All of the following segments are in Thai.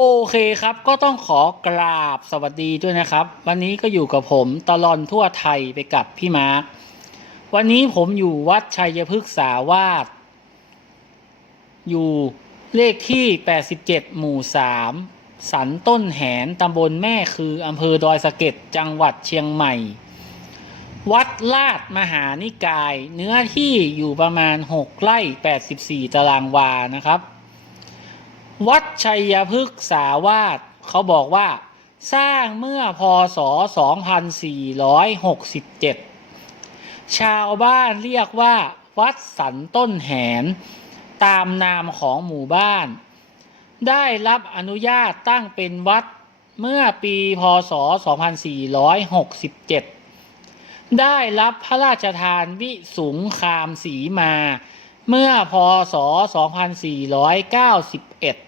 โอเคครับก็ต้องขอกราบสวัสดีด้วยนะครับ วันนี้ก็อยู่กับผมตลอนทั่วไทยไปกับพี่มาร์ควันนี้ผมอยู่วัดชัยพฤกษาวาสอยู่เลขที่ 87 หมู่ 3 สันต้นแหนตำบลแม่คืออำเภอดอยสะเก็ดจังหวัดเชียงใหม่ วัดลาดมหานิกาย เนื้อที่อยู่ประมาณ 6ไร่84 ตารางวานะครับ วัดชัยพฤกษาวาสเขาบอกว่า สร้างเมื่อพศ 2467 ชาวบ้านเรียกว่า วัดสันต้นแหน ตามนามของหมู่บ้าน ได้รับอนุญาตตั้งเป็นวัดเมื่อปีพศ 2467 ได้รับพระราชทานวิสุงคามสีมาเมื่อพศ 2491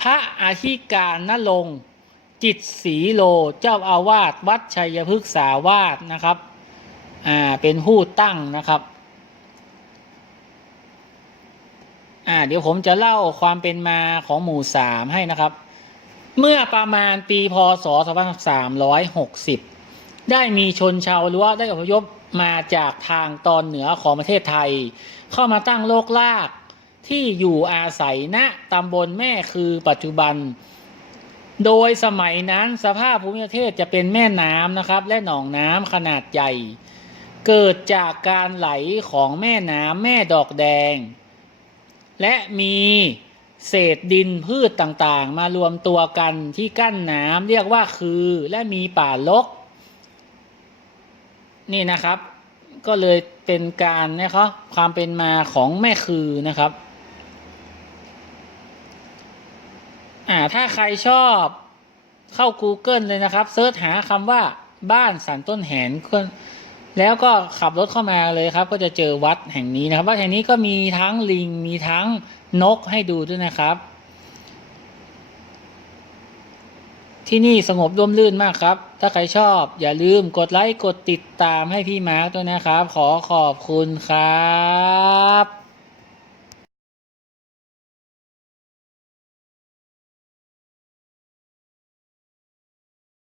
พระอาธิการนรงจิตศรีโลเจ้าอาวาสวัดชัยพฤกษาวาสนะครับอ่าเป็นผู้ตั้งนะครับอ่าเดี๋ยวผมจะเล่าความเป็นมาของหมู่สามให้นะครับ เมื่อประมาณปีพศ 2360 ได้มีชนชาวรั้วได้อพยพมาจากทางตอนเหนือของประเทศไทย เข้ามาตั้งโลกลาก ที่อยู่อาศัยณตำบลแม่คือปัจจุบัน โดยสมัยนั้นสภาพภูมิประเทศจะเป็นแม่น้ำนะครับ และหนองน้ำขนาดใหญ่ เกิดจากการไหลของแม่น้ำแม่ดอกแดง และมีเศษดินพืชต่างๆ มารวมตัวกันที่กั้นน้ำเรียกว่าคือและมีป่าลก นี่นะครับ ก็เลยเป็นการนะครับความเป็นมาของแม่คือนะครับ อ่าถ้าใครชอบเข้า Google เลยนะครับเซิร์ชหาคำว่าบ้านสันต้นแหนแล้วก็ขับรถเข้ามาเลยครับ ก็จะเจอวัดแห่งนี้นะครับ วัดแห่งนี้ก็มีทั้งลิงมีทั้งนกให้ดูด้วยนะครับ ที่นี่สงบร่มรื่นมากครับ ถ้าใครชอบอย่าลืมกดไลค์กดติดตามให้พี่มาร์คด้วยนะครับ ขอขอบคุณครับ